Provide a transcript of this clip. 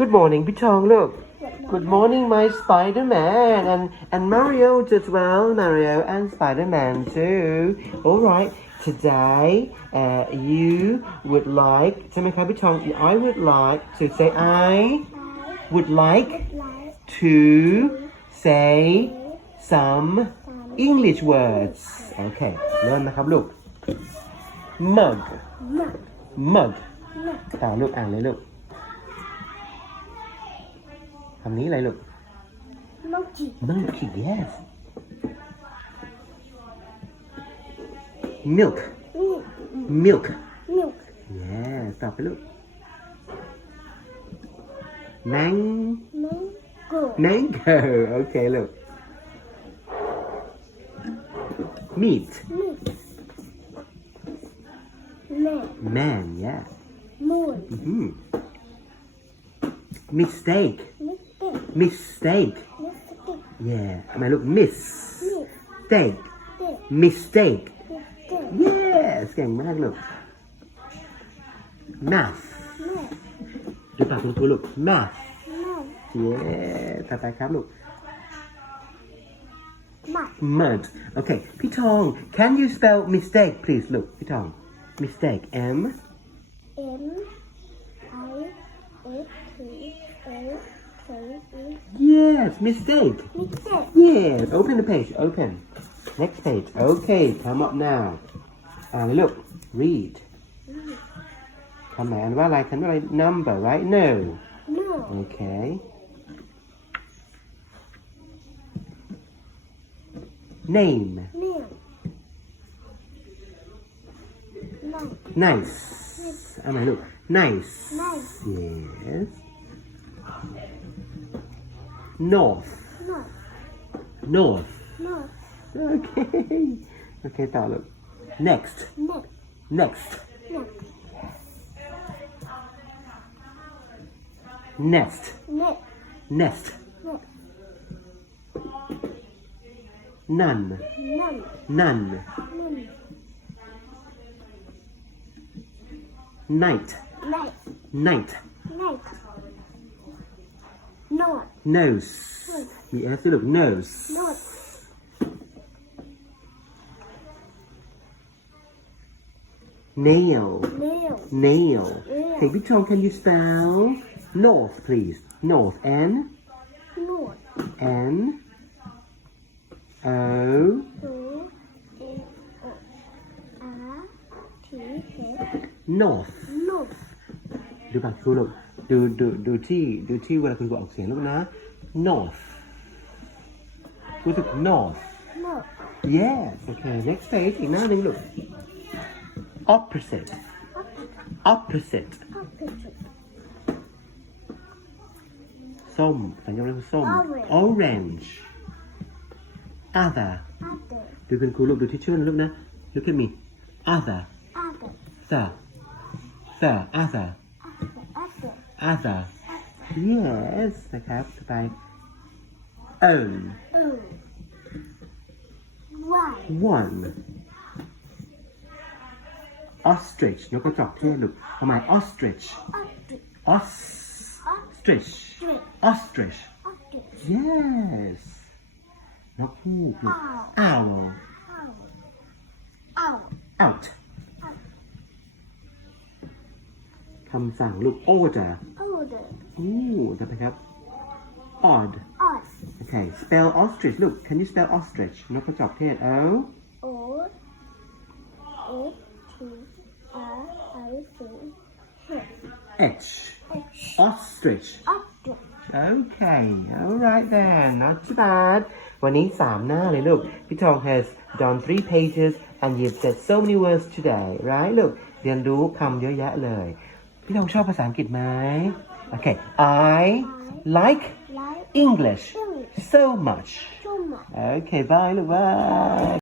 Good morning พี่ชอง look Good morning my Spider-Man and Mario as well Mario and Spider-Man too Alright today you would like ใช่ไหมครับพี่ชอง I would like to say I would like to say some English words โอเคเริ่มนะครับลูก mug mug ต่อลูกอ่านเลยลูกคำนี้อะไรลูก monkey yes milk yes ต่อไปลูก mango โอเคลูก meat man yeah mistake yeah ทำไมลูก mistake yes เก่งมากลูก math ดูปากคุณครูลูก math yeah ต่อไปครับลูก mud okay พี่ทอง can you spell mistake please ลูกพี่ทอง mistake M Yes, mistake. Yes, open the page. Open. Next page. Okay, come up now. Look, read. คำไหนอ่านว่าอะไรคำว่าอะไร number right no Okay. Name. Nice. อ่านไหนลูก nice. Yes. North. Okay ต่อลูก next nest none night nose yes ลูก nose nail Okay พี่ชอง can you spell north please north N O north ดูปากครูลูกดูที่เวลาคุณครูออกเสียงลูกนะ north รู้สึก north yes okay next page อีกหน้าหนึ่งลูก opposite ส้มสัญญาณว่าส้ม orange other ดูคุณครูลูกดูที่ชื่อลูกนะ look at me other other yes นะครับต่อไป own one ostrich นกกระจอกเทศลูกทำไม ostrich yes นกฮูกลูก owl out คำสั่งลูก order ต่อไปครับ odd okay spell ostrich look can you spell ostrich นกกระจอกเทศ H ostrich okay alright then not too bad วันนี้3หน้าเลยลูกพี่ทอง has done 3 pages and you've said so many words today right ลูกเรียนรู้คำเยอะแยะเลยพี่ทองชอบภาษาอังกฤษไหม okay I like English so much okay bye ลูก bye